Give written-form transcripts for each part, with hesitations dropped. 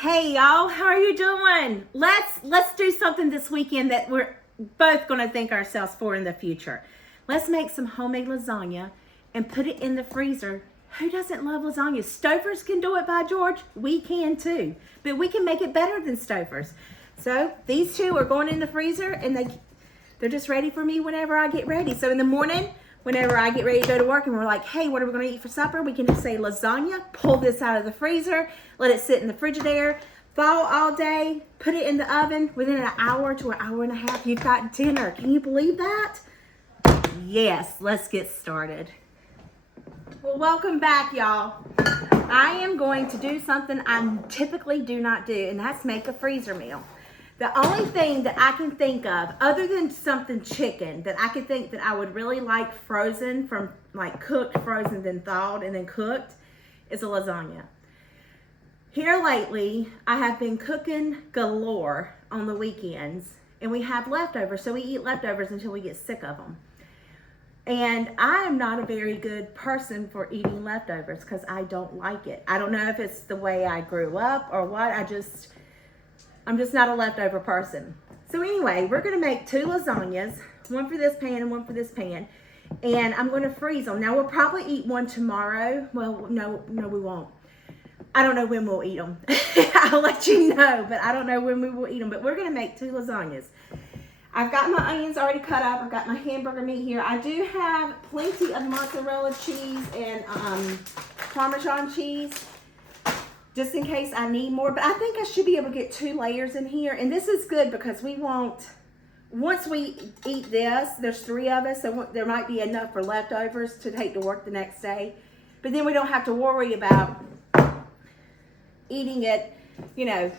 Hey y'all, how are you doing? Let's do something this weekend that we're both going to thank ourselves for in the future. Let's make some homemade lasagna and put it in the freezer. Who doesn't love lasagna? Stovers can do it, by George. We can too, but we can make it better than Stovers. So these two are going in the freezer, and they're just ready for me whenever I get ready. So in the morning, whenever I get ready to go to work and we're like, hey, what are we going to eat for supper? We can just say lasagna, pull this out of the freezer, let it sit in the Frigidaire, thaw all day, put it in the oven. Within an hour to an hour and a half, you've got dinner. Can you believe that? Yes, let's get started. Well, welcome back, y'all. I am going to do something I typically do not do, and that's make a freezer meal. The only thing that I can think of, other than something chicken, that I could think that I would really like frozen, from like cooked, frozen, then thawed, and then cooked, is a lasagna. Here lately, I have been cooking galore on the weekends, and we have leftovers, so we eat leftovers until we get sick of them. And I am not a very good person for eating leftovers because I don't like it. I don't know if it's the way I grew up or what. I'm just not a leftover person. So anyway, we're gonna make 2 lasagnas, one for this pan and one for this pan. And I'm gonna freeze them. Now we'll probably eat one tomorrow. Well, no, we won't. I don't know when we'll eat them. I'll let you know, but I don't know when we will eat them. But we're gonna make 2 lasagnas. I've got my onions already cut up. I've got my hamburger meat here. I do have plenty of mozzarella cheese and Parmesan cheese, just in case I need more. But I think I should be able to get 2 layers in here. And this is good because we won't, once we eat this, there's 3 of us, so there might be enough for leftovers to take to work the next day. But then we don't have to worry about eating it, you know,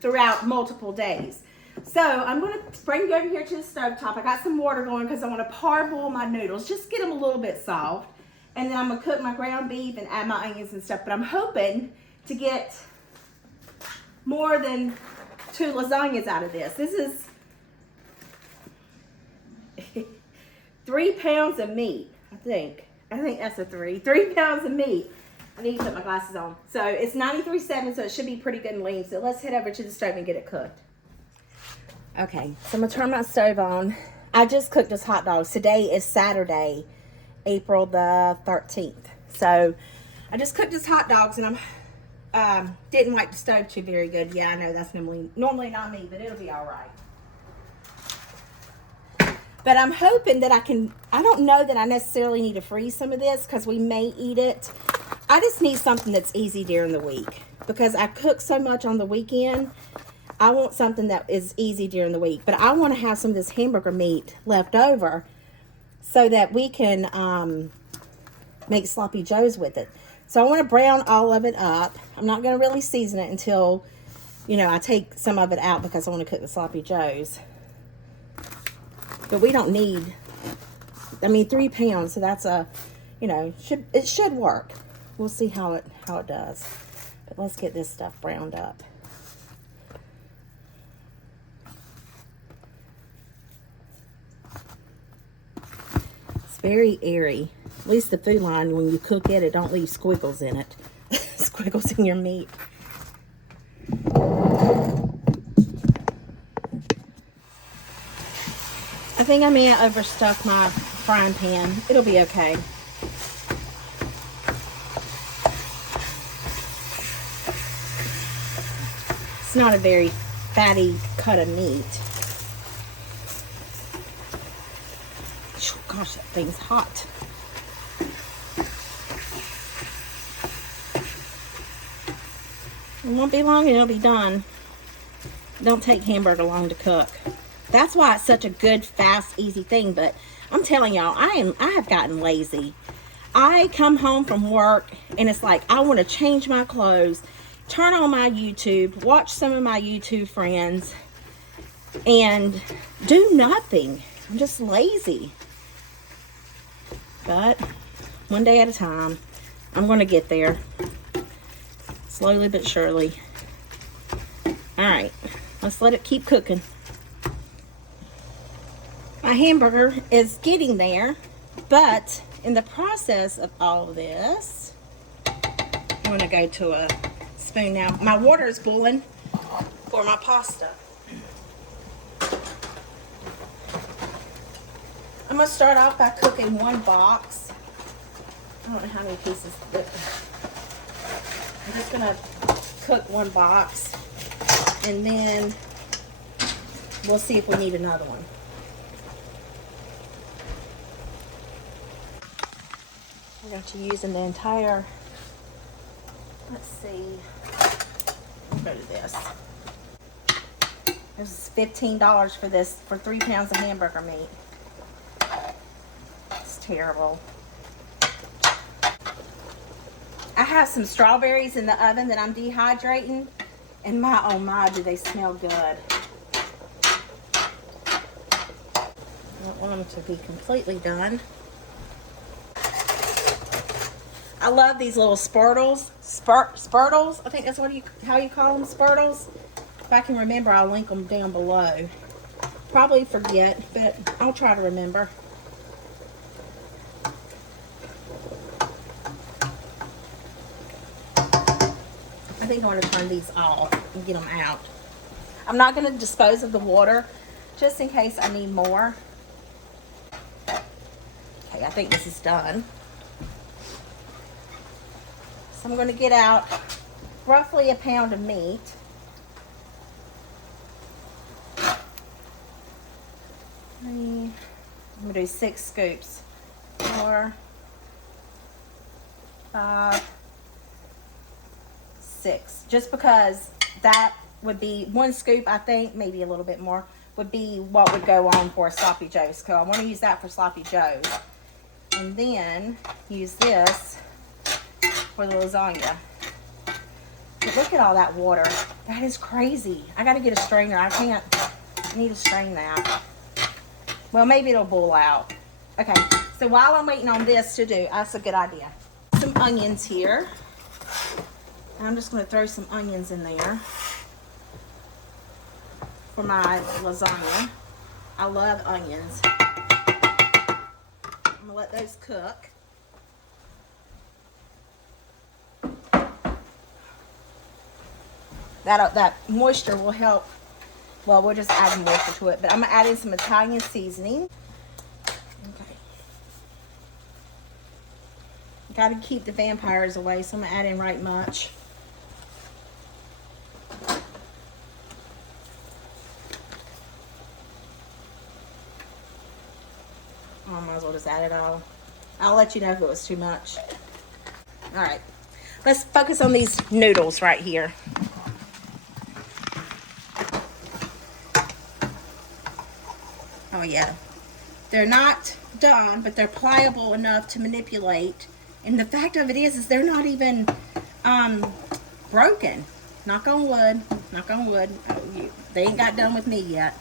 throughout multiple days. So I'm going to bring you over here to the stove top. I got some water going because I want to parboil my noodles, just get them a little bit soft. And then I'm going to cook my ground beef and add my onions and stuff. But I'm hoping to get more than 2 lasagnas out of this. This is 3 pounds of meat, I think. I think that's a 3 pounds of meat. I need to put my glasses on. So it's 93.7, so it should be pretty good and lean. So let's head over to the stove and get it cooked. Okay, so I'm going to turn my stove on. I just cooked this hot dogs. Today is Saturday, April the 13th. So I just cooked this hot dogs, and I'm didn't wipe the stove too very good. Yeah, I know that's normally not me, but it'll be all right. But I'm hoping that I don't know that I necessarily need to freeze some of this because we may eat it. I just need something that's easy during the week because I cook so much on the weekend. I want something that is easy during the week, but I want to have some of this hamburger meat left over so that we can make sloppy joes with it. So I want to brown all of it up. I'm not going to really season it until, you know, I take some of it out because I want to cook the sloppy joes. But we don't need, 3 pounds, so that's it should work. We'll see how it does. But let's get this stuff browned up. Very airy. At least the food line, when you cook it don't leave squiggles in it. Squiggles in your meat. I think I may have overstuffed my frying pan. It'll be okay. It's not a very fatty cut of meat. Gosh, that thing's hot. It won't be long and it'll be done. Don't take hamburger long to cook. That's why it's such a good, fast, easy thing. But I'm telling y'all, I have gotten lazy. I come home from work and it's like I want to change my clothes, turn on my YouTube, watch some of my YouTube friends, and do nothing. I'm just lazy. But one day at a time, I'm going to get there. Slowly but surely. All right, let's let it keep cooking. My hamburger is getting there, but in the process of all of this, I'm going to go to a spoon now. My water is boiling for my pasta. I'm going to start off by cooking one box. I don't know how many pieces, but I'm just going to cook one box, and then we'll see if we need another one. I'm going to use the entire, let's see, I'll go to this. This is $15 for this, for 3 pounds of hamburger meat. It's terrible. I have some strawberries in the oven that I'm dehydrating, and my, oh my, do they smell good. I don't want them to be completely done. I love these little spurtles. Spurtles, I think that's what how you call them, spurtles. If I can remember, I'll link them down below. Probably forget, but I'll try to remember. I think I want to turn these off and get them out. I'm not going to dispose of the water just in case I need more. Okay, I think this is done. So I'm going to get out roughly a pound of meat. I'm going to do 6 scoops. 4, 5, 6. Just because that would be 1 scoop, I think, maybe a little bit more, would be what would go on for a sloppy joes. So I want to use that for sloppy joes. And then use this for the lasagna. But look at all that water. That is crazy. I got to get a strainer. I need to strain that. Well, maybe it'll boil out. Okay, so while I'm waiting on this to do, that's a good idea. Some onions here. And I'm just going to throw some onions in there for my lasagna. I love onions. I'm going to let those cook. That moisture will help. Well, we'll just add moisture to it, but I'm going to add in some Italian seasoning. Okay. Got to keep the vampires away, so I'm going to add in right much. I might as well just add it all. I'll let you know if it was too much. All right. Let's focus on these noodles right here. Oh yeah, they're not done, but they're pliable enough to manipulate. And the fact of it is they're not even broken. Knock on wood. Knock on wood. They ain't got done with me yet.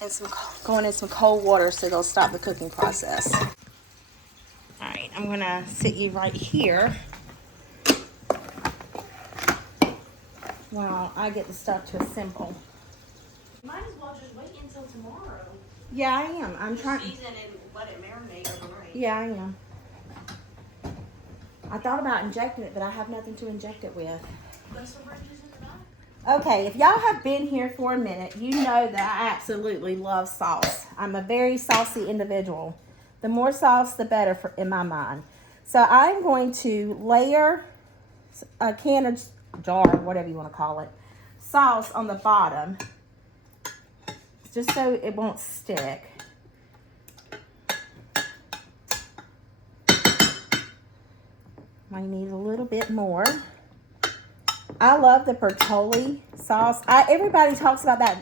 And going in some cold water so they'll stop the cooking process. All right, I'm gonna sit you right here while I get the stuff to assemble. You might as well just wait until tomorrow. Yeah, I am. I'm trying. Season and let it marinate overnight. Yeah, I am. I thought about injecting it, but I have nothing to inject it with. Those syringes in the back? Okay, if y'all have been here for a minute, you know that I absolutely love sauce. I'm a very saucy individual. The more sauce, the better in my mind. So I'm going to layer a can of jar, whatever you want to call it, sauce on the bottom, just so it won't stick. I need a little bit more. I love the Bertolli sauce. Everybody talks about that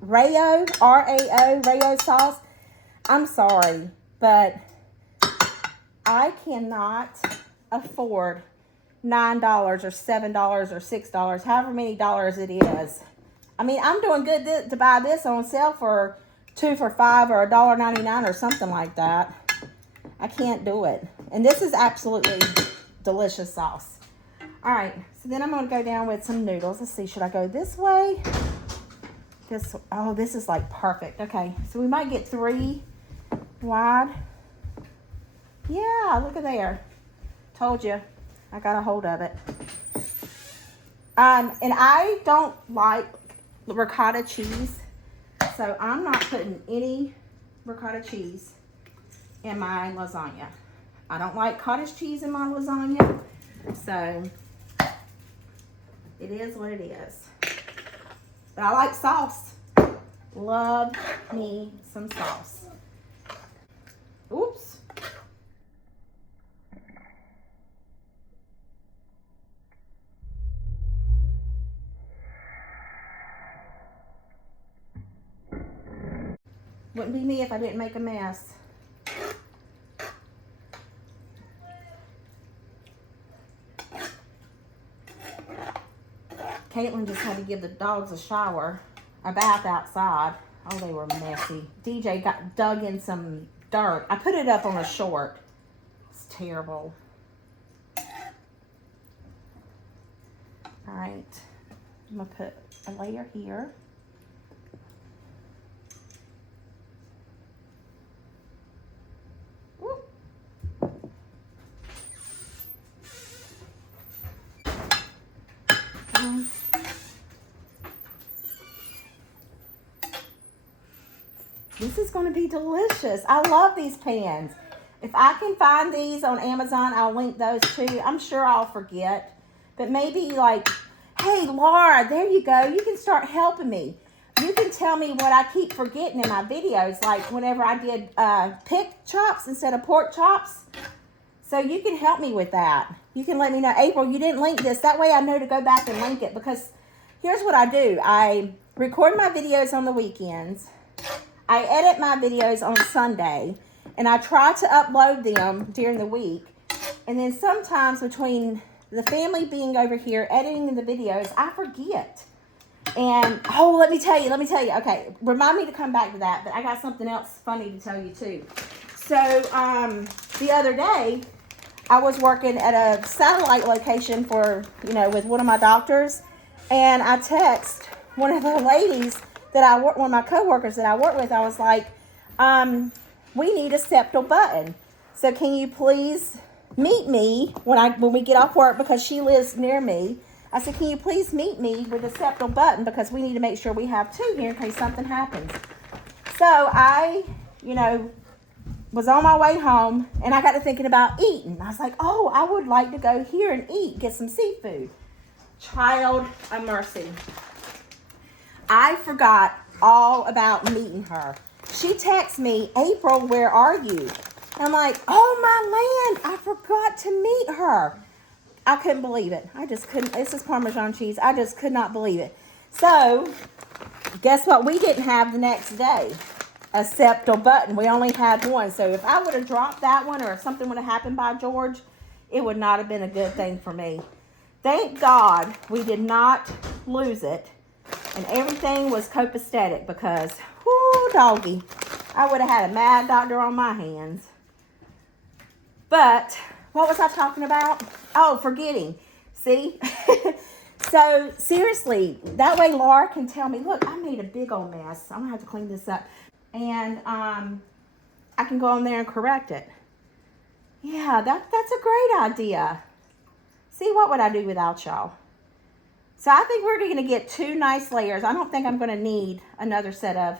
Rayo, R-A-O, Rayo sauce. I'm sorry, but I cannot afford $9 or $7 or $6, however many dollars it is. I mean, I'm doing good to buy this on sale for 2 for $5 or $1.99 or something like that. I can't do it. And this is absolutely delicious sauce. All right, so then I'm going to go down with some noodles. Let's see, should I go this way? Oh, this is like perfect. Okay, so we might get 3 wide. Yeah, look at there. Told you. I got a hold of it. And I don't like ricotta cheese, so I'm not putting any ricotta cheese in my lasagna. I don't like cottage cheese in my lasagna, so it is what it is. But I like sauce. Love me some sauce. Oops. Wouldn't be me if I didn't make a mess. Caitlin just had to give the dogs a bath outside. Oh, they were messy. DJ got dug in some dirt. I put it up on a short. It's terrible. All right, I'm gonna put a layer here. This is going to be delicious. I love these pans. If I can find these on Amazon, I'll link those too. I'm sure I'll forget. But maybe like, hey, Laura, there you go. You can start helping me. You can tell me what I keep forgetting in my videos. Like whenever I did pig chops instead of pork chops. So you can help me with that. You can let me know, April, you didn't link this. That way I know to go back and link it. Because here's what I do. I record my videos on the weekends. I edit my videos on Sunday, and I try to upload them during the week. And then sometimes between the family being over here editing the videos, I forget. And, oh, let me tell you. Okay, remind me to come back to that, but I got something else funny to tell you too. So, the other day, I was working at a satellite location for, with one of my doctors, and I text one of the ladies that I work, one of my coworkers that I work with. I was like, we need a septal button. So can you please meet me when we get off work, because she lives near me. I said, can you please meet me with a septal button, because we need to make sure we have two here in case something happens. So I, was on my way home, and I got to thinking about eating. I was like, oh, I would like to go here and get some seafood. Child of mercy. I forgot all about meeting her. She texts me, April, where are you? I'm like, oh my land, I forgot to meet her. I couldn't believe it. I just couldn't. This is Parmesan cheese. I just could not believe it. So, guess what? We didn't have the next day a septal button. We only had one. So if I would have dropped that one, or if something would have happened by George, it would not have been a good thing for me. Thank God we did not lose it. And everything was copacetic, because, whoo, doggy, I would have had a mad doctor on my hands. But, what was I talking about? Oh, forgetting. See? So, seriously, that way Laura can tell me, look, I made a big old mess. I'm going to have to clean this up. And I can go in there and correct it. Yeah, that's a great idea. See, what would I do without y'all? So I think we're going to get two nice layers. I don't think I'm going to need another set of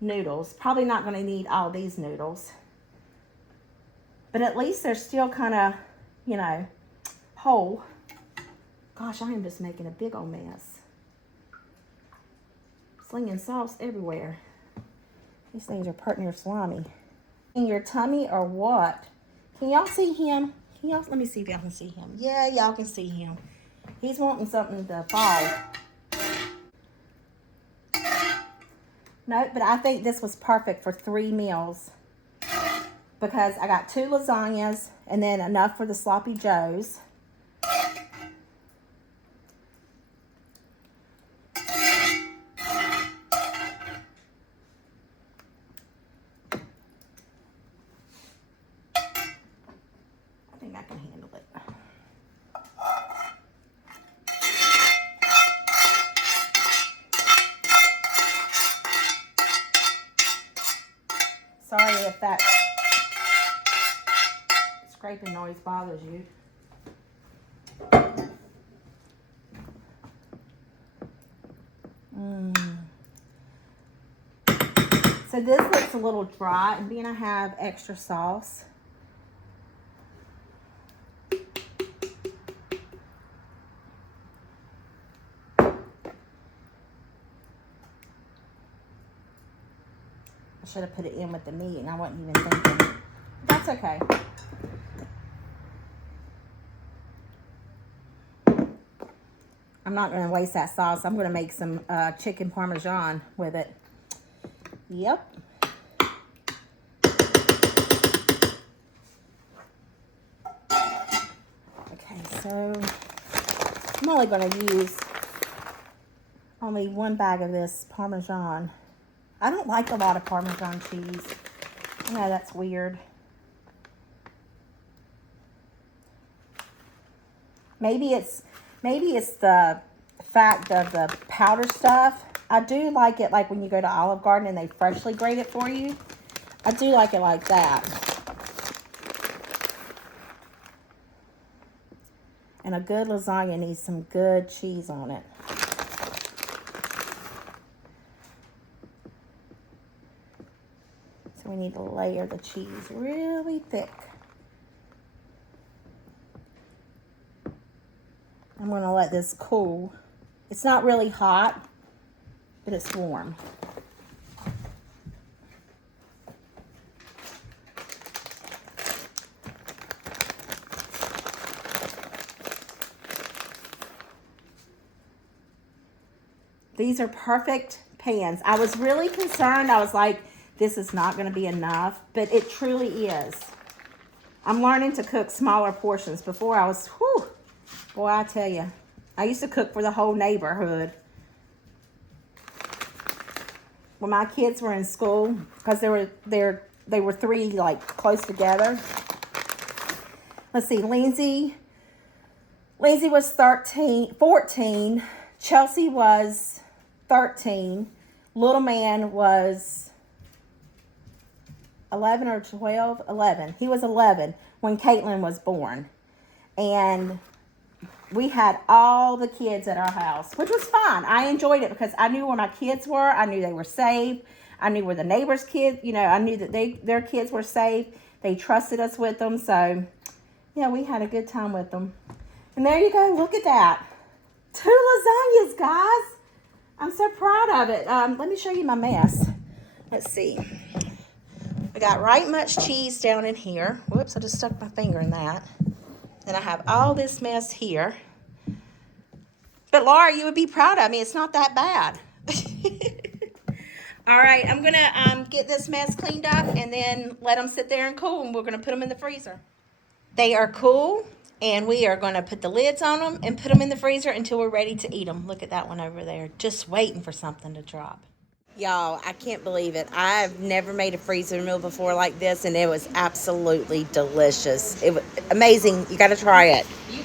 noodles. Probably not going to need all these noodles. But at least they're still kind of, whole. Gosh, I am just making a big old mess. Slinging sauce everywhere. These things are partner slimy. In your tummy or what? Can y'all see him? Let me see if y'all can see him. Yeah, y'all can see him. He's wanting something to fall. No, but I think this was perfect for 3 meals. Because I got 2 lasagnas and then enough for the sloppy joes. I think I can handle it. Sorry if that scraping noise bothers you. So this looks a little dry, and then I have extra sauce. I should have put it in with the meat, and I wasn't even thinking. That's okay. I'm not going to waste that sauce. I'm going to make some chicken Parmesan with it. Yep. Okay, so I'm only going to use only one bag of this Parmesan. I don't like a lot of Parmesan cheese. I know that's weird. Maybe it's the fact of the powder stuff. I do like it like when you go to Olive Garden and they freshly grate it for you. I do like it like that. And a good lasagna needs some good cheese on it. So we need to layer the cheese really thick. I'm going to let this cool. It's not really hot, but it's warm. These are perfect pans. I was really concerned. I was like, this is not going to be enough, but it truly is. I'm learning to cook smaller portions. Before I was, whew, boy, I tell you, I used to cook for the whole neighborhood. When my kids were in school, because they were three like close together. Let's see, Lindsay was 14. Chelsea was 13. Little man was 11 or 12? 11. He was 11 when Caitlin was born. And we had all the kids at our house, which was fine. I enjoyed it because I knew where my kids were. I knew they were safe. I knew where the neighbors' kids, I knew that their kids were safe. They trusted us with them. So, yeah, we had a good time with them. And there you go. Look at that. 2 lasagnas, guys. I'm so proud of it. Let me show you my mess. Let's see. I got right much cheese down in here. Whoops, I just stuck my finger in that. And I have all this mess here. But Laura, you would be proud of me. It's not that bad. All right, I'm going to get this mess cleaned up and then let them sit there and cool. And we're going to put them in the freezer. They are cool. And we are going to put the lids on them and put them in the freezer until we're ready to eat them. Look at that one over there. Just waiting for something to drop. Y'all, I can't believe it. I've never made a freezer meal before like this, and it was absolutely delicious. It was amazing. You got to try it. You